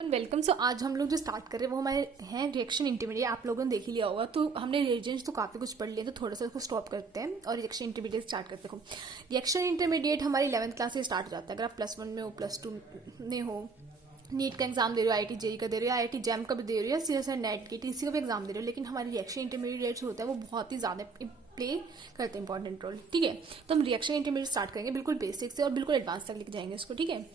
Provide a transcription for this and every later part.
Welcome. सो आज हम लोग जो स्टार्ट कर रहे हैं वो हमारे हैं रिएक्शन इंटरमीडिएट। आप लोगों ने देख ही लिया होगा, तो हमने रिएजेंट्स तो काफ़ी कुछ पढ़ लिए, तो थोड़ा सा उसको स्टॉप करते हैं और रिएक्शन इंटरमीडिएट स्टार्ट करते हैं। रिएक्शन इंटरमीडिएट हमारी 11th क्लास से स्टार्ट हो जाता है। अगर आप +1 में हो, +2 में हो, नीट का एग्जाम दे रहे हो, आईआईटी जेई का दे रहे हो, आईआईटी जैम का भी दे रहे हो, या सीएसआई नेट की टीसी का भी एग्जाम दे रहे हो, लेकिन हमारी रिएक्शन इंटरमीडिएट होता है वो बहुत ही ज़्यादा प्ले करते हैं इंपॉर्टेंट रोल। ठीक है, तो हम रिएक्शन इंटरमीडिएट स्टार्ट करेंगे बिल्कुल बेसिक से और बिल्कुल एडवांस तक लेके जाएंगे इसको। ठीक है,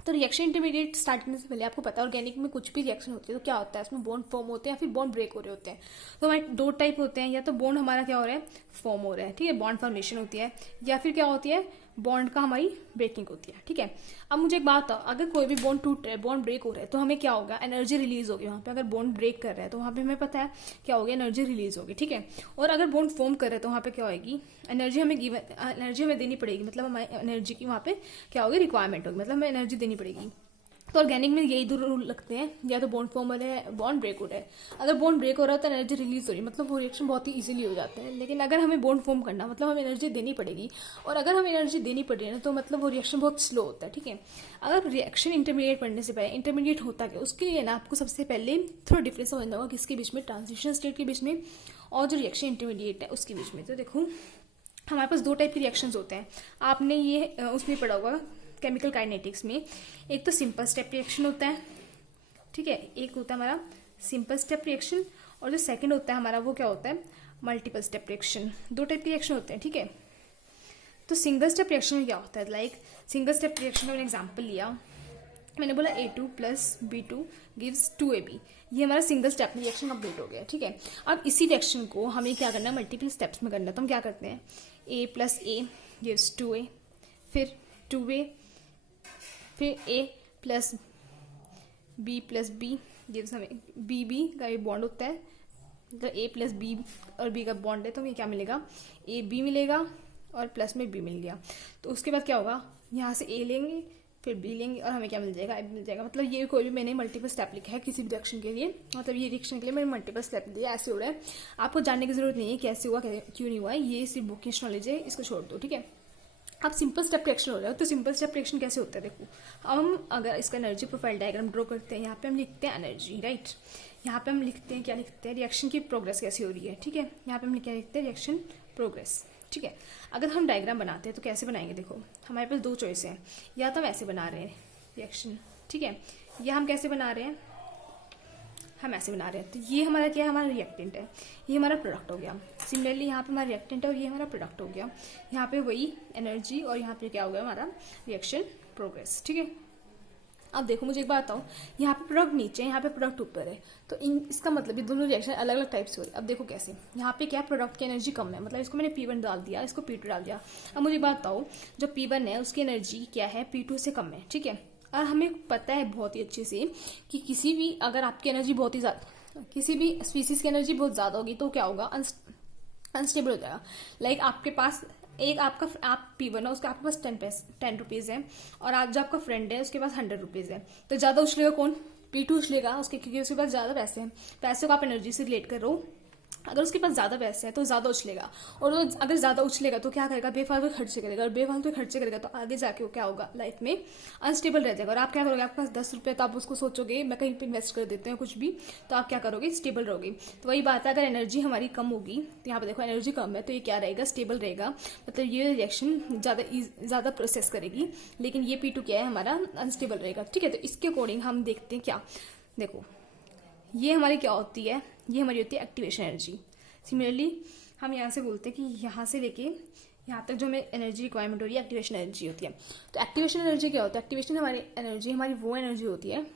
तो रिएक्शन इंटरमीडिएट स्टार्ट करने से पहले आपको पता है ऑर्गेनिक में कुछ भी रिएक्शन होती है तो क्या होता है, उसमें बॉन्ड फॉर्म होते हैं या फिर बॉन्ड ब्रेक हो रहे होते हैं। तो हमारे दो टाइप होते हैं, या तो बॉन्ड हमारा क्या हो रहा है, फॉर्म हो रहा है, ठीक है, बॉन्ड फॉर्मेशन होती है, या फिर क्या होती है, बॉन्ड का हमारी ब्रेकिंग होती है। ठीक है, अब मुझे एक बात बताओ, अगर कोई भी बॉन्ड टूट रहा है, बॉन्ड ब्रेक हो रहा है, तो हमें क्या होगा, एनर्जी रिलीज होगी वहाँ पे। अगर बॉन्ड ब्रेक कर रहा है तो वहाँ पे हमें पता है क्या होगी, एनर्जी रिलीज होगी। ठीक है, और अगर बॉन्ड फॉर्म कर रहे हैं तो वहाँ पे क्या होगी, एनर्जी हमें देनी पड़ेगी, मतलब हमारी एनर्जी की वहाँ पे क्या होगी, रिक्वायरमेंट होगी, मतलब हमें एनर्जी देनी पड़ेगी। तो ऑर्गेनिक में यही दो रूल लगते हैं, या तो बॉन्ड फॉर्म हो रहा है, बॉन्ड ब्रेक हो रहा है। अगर बॉन्ड ब्रेक हो रहा है तो एनर्जी रिलीज हो रही है, मतलब वो रिएक्शन बहुत ही इजीली हो जाता है। लेकिन अगर हमें बॉन्ड फॉर्म करना, मतलब हमें एनर्जी देनी पड़ेगी, और अगर हमें एनर्जी देनी पड़ रही है ना, तो मतलब वो रिएक्शन बहुत स्लो होता है। ठीक है, अगर रिएक्शन इंटरमीडिएट पढ़ने से पहले इंटरमीडिएट होता है, उसके लिए ना आपको सबसे पहले थोड़ा डिफरेंस समझना होगा किसके बीच में, ट्रांजिशन स्टेट के बीच में और जो रिएक्शन इंटरमीडिएट है उसके बीच में। तो देखो, हमारे पास दो टाइप के रिएक्शंस होते हैं। आपने ये उसमें पढ़ा होगा केमिकल काइनेटिक्स में। एक तो सिंपल स्टेप रिएक्शन होता है, ठीक है, एक होता है हमारा सिंपल स्टेप रिएक्शन, और जो सेकंड होता है हमारा वो क्या होता है, मल्टीपल स्टेप रिएक्शन। दो टाइप के रिएक्शन होते हैं। ठीक है, तो सिंगल स्टेप रिएक्शन में क्या होता है, लाइक सिंगल स्टेप रिएक्शन का मैंने एग्जाम्पल लिया, मैंने बोला A2 + B2 गिव्स 2AB। ये हमारा सिंगल स्टेप में रिएक्शन कंप्लीट हो गया। ठीक है, अब इसी रिएक्शन को हमें क्या करना है, मल्टीपल स्टेप्स में करना है। तो हम क्या करते हैं, A + A गिव्स 2A, फिर 2A, फिर A + B + B गिव्स हमें BB का ये बॉन्ड होता है, मतलब A + B और B का बॉन्ड है, तो हमें क्या मिलेगा, AB मिलेगा और प्लस में B मिल गया। तो उसके बाद क्या होगा, यहाँ से A लेंगे, फिर B लेंगे, और हमें क्या मिल जाएगा, AB मिल जाएगा। मतलब ये कोई भी मैंने मल्टीपल स्टेप लिखा है किसी भी रिएक्शन के लिए, मतलब ये रिएक्शन के लिए मैंने मल्टीपल स्टेप दिया, ऐसे हो रहा है। आपको जानने की जरूरत नहीं है कैसे हुआ क्यों नहीं हुआ, ये सिर्फ बुकिश नॉलेज है, इसको छोड़ दो। ठीक है, अब सिंपल स्टेप रिएक्शन हो रहा है, तो सिंपल स्टेप रिएक्शन कैसे होता है, देखो, अब हम अगर इसका एनर्जी प्रोफाइल डायग्राम ड्रॉ करते हैं, यहाँ पे हम लिखते हैं एनर्जी, राइट। यहाँ पे हम लिखते हैं, क्या लिखते हैं, रिएक्शन की प्रोग्रेस कैसी हो रही है। ठीक है, यहाँ पे हम क्या लिखते हैं, रिएक्शन प्रोग्रेस। ठीक है, अगर हम डायग्राम बनाते हैं तो कैसे बनाएंगे, देखो हमारे पास दो चॉइस है, या तो हम ऐसे बना रहे हैं रिएक्शन, ठीक है, या हम कैसे बना रहे हैं, हम ऐसे बना रहे हैं। तो ये हमारा क्या है, हमारा रिएक्टेंट है, ये हमारा प्रोडक्ट हो गया। सिमिलरली यहाँ पे हमारा रिएक्टेंट है और ये हमारा प्रोडक्ट हो गया। यहाँ पे वही एनर्जी और यहाँ पे क्या हो गया, हमारा रिएक्शन प्रोग्रेस। ठीक है, अब देखो मुझे एक बात बताओ, यहाँ पे प्रोडक्ट नीचे है, यहाँ पे प्रोडक्ट ऊपर है, तो इसका मतलब ये दोनों रिएक्शन अलग अलग टाइप से हो रही है। अब देखो कैसे, यहाँ पे क्या प्रोडक्ट की एनर्जी कम है, मतलब इसको मैंने P1 डाल दिया, इसको P2 डाल दिया। अब मुझे एक बात बताओ, जो P1 है उसकी एनर्जी क्या है, P2 से कम है। ठीक है, और हमें पता है बहुत ही अच्छे से कि किसी भी अगर आपकी एनर्जी बहुत ही ज़्यादा, किसी भी स्पीसीज की एनर्जी बहुत ज़्यादा होगी तो क्या होगा, अनस्टेबल हो जाएगा। लाइक आपके पास एक आपका आप P1 है, उसका आपके पास 10 रुपीज़ है, और आज जो आपका फ्रेंड है उसके पास 100 रुपीज़ है, तो ज़्यादा उछलेगा कौन, P2 उछलेगा उसके, क्योंकि उसके पास ज़्यादा पैसे हैं। पैसे को आप एनर्जी से रिलेट करो, अगर उसके पास ज़्यादा पैसे हैं तो ज़्यादा उछलेगा, और वो अगर ज़्यादा उछलेगा तो क्या करेगा, बेफालतू खर्चे करेगा, और बेफालतू खर्चे करेगा तो आगे जाके वो क्या होगा, लाइफ में अनस्टेबल रह जाएगा। और आप क्या करोगे, आपके पास 10 रुपये, तो आप उसको सोचोगे मैं कहीं पे इन्वेस्ट कर देते हैं कुछ भी, तो आप क्या करोगे, स्टेबल रहोगे। तो वही बात है, अगर एनर्जी हमारी कम होगी, तो यहाँ पर देखो एनर्जी कम है तो ये क्या रहेगा, स्टेबल रहेगा, मतलब ये रिएक्शन ज़्यादा प्रोसेस करेगी, लेकिन ये P2 क्या है, हमारा अनस्टेबल रहेगा। ठीक है, तो इसके अकॉर्डिंग हम देखते हैं क्या, देखो ये हमारी क्या होती है, ये हमारी होती है एक्टिवेशन एनर्जी। सिमिलरली हम यहाँ से बोलते हैं कि यहाँ से लेके यहाँ तक जो हमें एनर्जी रिक्वायरमेंट हो रही है, एक्टिवेशन एनर्जी होती है। तो एक्टिवेशन एनर्जी क्या होता है, एक्टिवेशन हमारी एनर्जी हमारी वो एनर्जी होती है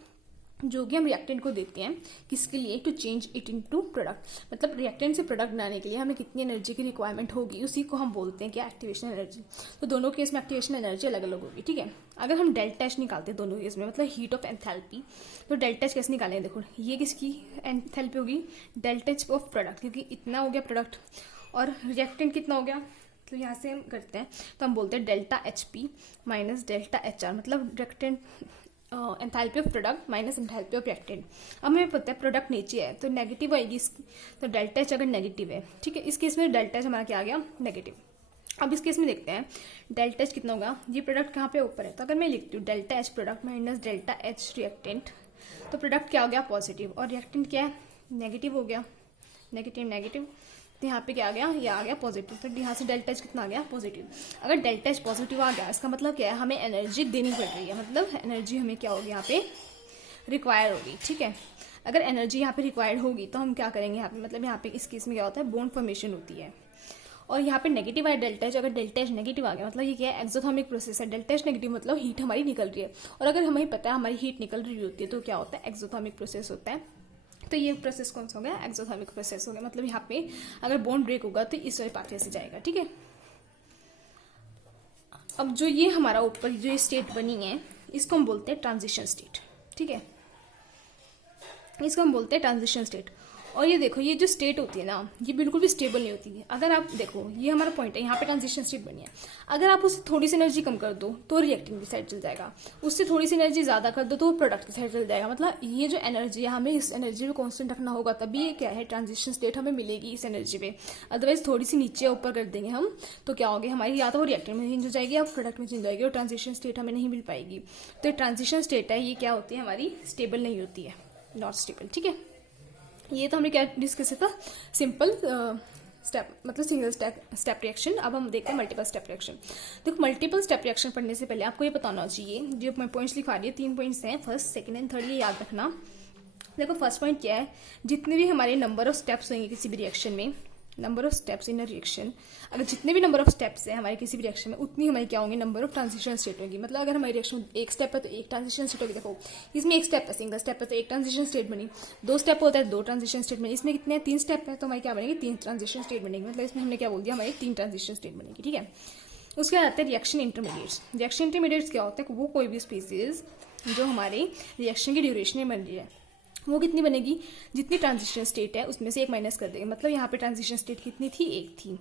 जो कि हम रिएक्टेंट को देते हैं, किसके लिए, to change it into product, मतलब रिएक्टेंट से प्रोडक्ट बनाने के लिए हमें कितनी एनर्जी की रिक्वायरमेंट होगी, उसी को हम बोलते हैं क्या, एक्टिवेशन एनर्जी। तो दोनों केस में एक्टिवेशन एनर्जी अलग अलग होगी। ठीक है, अगर हम डेल्टा एच निकालते हैं दोनों केस में, मतलब हीट ऑफ एंथैल्पी, तो डेल्टा एच कैसे निकालेंगे, देखो ये किसकी एंथैल्पी होगी, डेल्टा एच ऑफ प्रोडक्ट, क्योंकि इतना हो गया प्रोडक्ट और रिएक्टेंट कितना हो गया, तो यहाँ से हम करते हैं तो हम बोलते हैं delta HP minus delta HR, मतलब reactant enthalpy of product minus enthalpy of reactant. अब हमें पता है प्रोडक्ट नीचे है तो नेगेटिव आएगी इसकी, तो डेल्टा एच अगर नेगेटिव है, ठीक है, इस केस में डेल्टा एच हमारा क्या आ गया, नेगेटिव। अब इस केस में देखते हैं डेल्टा एच कितना होगा, ये प्रोडक्ट कहाँ पे ऊपर है, तो अगर मैं लिखती हूँ delta H product minus delta H reactant, तो प्रोडक्ट क्या हो गया, पॉजिटिव, और रिएक्टेंट क्या है, नेगेटिव हो गया, नेगेटिव नेगेटिव, तो यहाँ पे क्या आ गया, ये आ गया पॉजिटिव। तो यहाँ से डेल्टा एच कितना आ गया, पॉजिटिव। अगर डेल्टा एच पॉजिटिव आ गया, इसका मतलब क्या है, हमें एनर्जी देनी पड़ रही है, मतलब एनर्जी हमें क्या होगी यहाँ पे रिक्वायर होगी, ठीक है। अगर एनर्जी यहाँ पे रिक्वायर्ड होगी तो हम क्या करेंगे यहाँ पे, मतलब यहाँ पे इस केस में क्या होता है, बॉन्ड फॉर्मेशन होती है। और यहाँ पे नेगेटिव आया डेल्टा एच, अगर डेल्टा एच नेगेटिव आ गया मतलब ये क्या है, एक्सोथर्मिक प्रोसेस है। डेल्टा एच नेगेटिव मतलब हीट हमारी निकल रही है, और अगर हमें पता है हमारी हीट निकल रही होती है तो क्या होता है, एक्सोथर्मिक प्रोसेस होता है। तो ये प्रोसेस कौन सा हो गया, एक्सोथर्मिक प्रोसेस हो गया। मतलब यहाँ पे अगर बॉन्ड ब्रेक होगा तो इस वाले पाथवे से जाएगा, ठीक है। अब जो ये हमारा ऊपर जो स्टेट बनी है इसको हम बोलते हैं ट्रांजिशन स्टेट, ठीक है, इसको हम बोलते हैं ट्रांजिशन स्टेट। और ये देखो, ये जो स्टेट होती है ना, ये बिल्कुल भी स्टेबल नहीं होती है। अगर आप देखो, ये हमारा पॉइंट है, यहाँ पे ट्रांजिशन स्टेट बनी है। अगर आप उससे थोड़ी सी एनर्जी कम कर दो तो रिएक्टिंग की साइड चल जाएगा, उससे थोड़ी सी एनर्जी ज्यादा कर दो तो प्रोडक्ट की साइड चल जाएगा। मतलब ये जो एनर्जी है, हमें इस एनर्जी को कांस्टेंट रखना होगा, तभी ये क्या है, ट्रांजिशन स्टेट हमें मिलेगी इस एनर्जी पे। अदरवाइज थोड़ी सी नीचे ऊपर कर देंगे हम तो क्या होगी हमारी, या तो वो रिएक्टिंग में चेंज हो जाएगी या प्रोडक्ट में चेंज हो जाएगी, और ट्रांजिशन स्टेट हमें नहीं मिल पाएगी। तो ट्रांजिशन स्टेट है, ये क्या होती है हमारी, स्टेबल नहीं होती है, नॉट स्टेबल, ठीक है। ये तो हमने क्या डिस्कस किया था, सिंपल स्टेप, मतलब सिंगल स्टेप रिएक्शन। अब हम देखते हैं मल्टीपल स्टेप रिएक्शन। देखो, मल्टीपल स्टेप रिएक्शन पढ़ने से पहले आपको ये पता होना चाहिए, जो मैं पॉइंट्स लिखा रही है 3 पॉइंट्स हैं, फर्स्ट, सेकंड एंड थर्ड, ये याद रखना। देखो, फर्स्ट पॉइंट क्या है, जितने भी हमारे नंबर ऑफ स्टेप्स होंगे किसी भी रिएक्शन में, number of steps in a reaction, अगर जितने भी नंबर ऑफ स्टेप्स है हमारे किसी भी रिएक्शन में, उतनी हमारी क्या होंगे, नंबर ऑफ ट्रांजिशन स्टेट होगी। मतलब अगर हमारी रिएक्शन एक स्टेप है तो एक ट्रांजिशन स्टेट होगी। देखो, इसमें एक स्टेप है, सिंगल स्टेप है तो एक ट्रांजिशन स्टेट बनी, 2 स्टेप होता है 2 ट्रांजिशन स्टेट बनी, इसमें कितने 3 स्टेप है तो हमारी क्या बनेगी, 3 ट्रांजिशन स्टेट बनेगी। मतलब इसमें हमने क्या बोल दिया, हमारी 3 ट्रांजिशन स्टेट बनेगी, ठीक है। उसके बाद आते हैं रिएक्शन इंटरमीडिएट्स। रिएक्शन इंटरमीडिएट्स क्या होता है, वो कोई भी स्पीसीज जो हमारे रिएक्शन की ड्यूरेशन में बन रही है, वो कितनी बनेगी, जितनी ट्रांजिशन स्टेट है उसमें से 1 माइनस कर देंगे। मतलब यहाँ पे ट्रांजिशन स्टेट कितनी थी, 1 थी,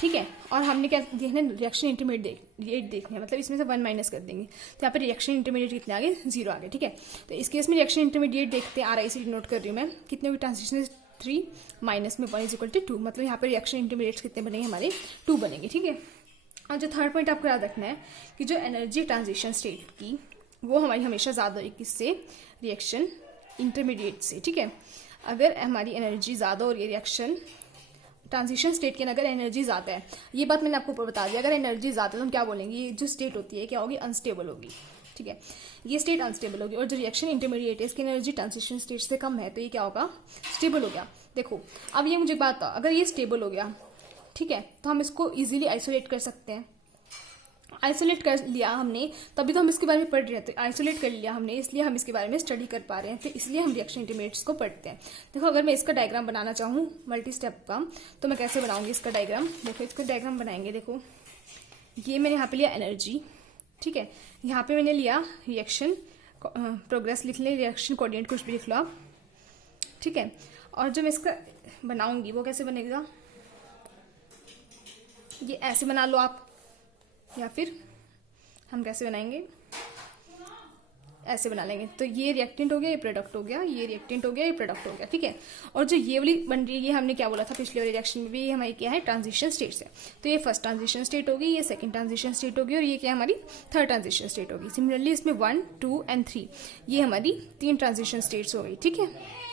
ठीक है। और हमने क्या देखना है, रिएक्शन इंटरमीडिएट देखना है, मतलब इसमें से 1 माइनस कर देंगे। तो यहाँ पे रिएक्शन इंटरमीडिएट कितने आ गए, 0 आ गए, ठीक है। तो इस केस में रिएक्शन इंटरमीडिएट देखते हैं, RIC नोट कर रही हूँ मैं, कितने हुई ट्रांजिशन 3 माइनस में 1 = 2, मतलब यहाँ पे रिएक्शन इंटरमीडिएट्स कितने बनेंगे हमारे, 2 बनेंगे, ठीक है। और जो थर्ड पॉइंट आपको याद रखना है कि जो एनर्जी ट्रांजिशन स्टेट की वो हमारी हमेशा ज़्यादा होगी, किससे, रिएक्शन इंटरमीडिएट से, ठीक है। अगर हमारी एनर्जी ज़्यादा हो रही है रिएक्शन ट्रांजिशन स्टेट की, अगर एनर्जी ज़्यादा है, ये बात मैंने आपको ऊपर बता दिया, अगर एनर्जी ज़्यादा है तो हम क्या बोलेंगे, ये जो स्टेट होती है क्या होगी, अनस्टेबल होगी, ठीक है, ये स्टेट अनस्टेबल होगी। और जो रिएक्शन इंटरमीडिएट है, इसकी एनर्जी ट्रांजिशन स्टेट से कम है तो ये क्या होगा, स्टेबल हो गया। देखो, अब ये मुझे बात, अगर ये स्टेबल हो गया, ठीक है, तो हम इसको ईजिली आइसोलेट कर सकते हैं। आइसोलेट कर लिया हमने, तभी तो हम इसके बारे में पढ़ रहे थे, आइसोलेट कर लिया हमने, इसलिए हम इसके बारे में स्टडी कर पा रहे हैं, तो इसलिए हम रिएक्शन इंटरमीडिएट्स को पढ़ते हैं। देखो, अगर मैं इसका डायग्राम बनाना चाहूँ मल्टी स्टेप का, तो मैं कैसे बनाऊंगी इसका डायग्राम। देखो, इसका डायग्राम बनाएंगे। देखो, ये मैंने यहाँ पे लिया एनर्जी, ठीक है, यहाँ पे मैंने लिया रिएक्शन प्रोग्रेस, लिख ले, रिएक्शन कोऑर्डिनेट कुछ भी लिख लो आप, ठीक है। और जो मैं इसका बनाऊंगी वो कैसे बनेगा, ये ऐसे बना लो आप, या फिर हम कैसे बनाएंगे, ऐसे बना लेंगे। तो ये रिएक्टेंट हो गया, ये प्रोडक्ट हो गया, ये रिएक्टेंट हो गया, ये प्रोडक्ट हो गया, ठीक है। और जो ये वाली बन रही है, ये हमने क्या बोला था पिछले वाली रिएक्शन में भी, ये हमारी क्या है, ट्रांजिशन स्टेट्स है। तो ये फर्स्ट ट्रांजिशन स्टेट होगी, ये सेकंड ट्रांजिशन स्टेट होगी, और ये क्या हमारी थर्ड ट्रांजिशन स्टेट होगी। सिमिलरली इसमें 1, 2 एंड 3 ये हमारी 3 ट्रांजिशन स्टेट्स हो गई, ठीक है।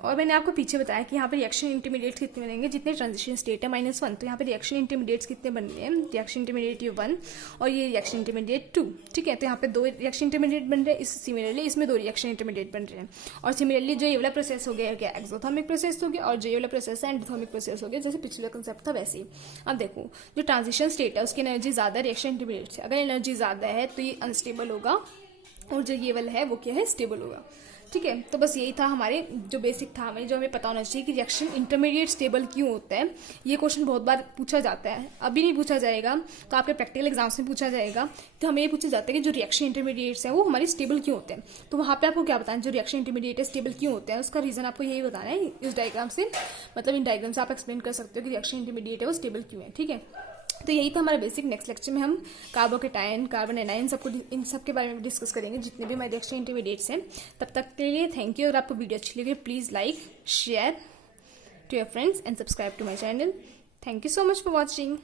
और मैंने आपको पीछे बताया कि यहाँ पे रिएक्शन इंटरमीडिएट्स कितने बनेंगे, जितने ट्रांजिशन स्टेट है -1, तो यहाँ पे रिएक्शन इंटरमीडिएट्स कितने बन रहे हैं, रिएक्शन इंटरमीडिएट ये 1 और ये रिएक्शन इंटरमीडिएट 2, ठीक है। तो यहाँ पे 2 रिएक्शन इंटरमीडिएट बन रहे हैं, सिमिलरली इसमें 2 रिएक्शन इंटरमीडिएट बन रहे हैं। और सिमिलरली जो ये वाला प्रोसेस हो गया क्या, एक्सोथर्मिक प्रोसेस हो गया, और जो ये वाला प्रोसेस है एंडोथर्मिक प्रोसेस हो गया, जैसे पिछले कंसेप्ट था वैसे ही। अब देखो, जो ट्रांजिशन स्टेट है उसकी एनर्जी ज़्यादा है रिएक्शन इंटरमीडिएट से, अगर एनर्जी ज़्यादा है तो ये अनस्टेबल होगा, और जो ये वाला है वो क्या है, स्टेबल होगा, ठीक है। तो बस यही था हमारे जो बेसिक था, हमें जो हमें पता होना चाहिए कि रिएक्शन इंटरमीडिएट स्टेबल क्यों होता है। ये क्वेश्चन बहुत बार पूछा जाता है, अभी नहीं पूछा जाएगा तो आपके प्रैक्टिकल एग्जाम्स में पूछा जाएगा। तो हमें ये पूछा जाता है कि जो रिएक्शन इंटरमीडिएट्स हैं वो हमारे स्टेबल क्यों होते हैं, तो वहाँ पे आपको क्या बताना, जो रिएक्शन इंटरमीडिएट है स्टेबल क्यों होते हैं, उसका रीजन आपको यही बताना है इस डायग्राम से। मतलब इन डायग्राम से आप एक्सप्लेन कर सकते हो कि रिएक्शन इंटरमीडिएट है वो स्टेबल क्यों है, ठीक है। तो यही था हमारा बेसिक। नेक्स्ट लेक्चर में हम कार्बोकेटायन, कार्बन एनायन, सबको इन सब के बारे में डिस्कस करेंगे, जितने भी हमारे रिएक्शन इंटरमीडिएट्स हैं। तब तक के लिए थैंक यू। अगर आपको वीडियो अच्छी लगे please like, share to your friends and subscribe to my channel. Thank you so much for watching.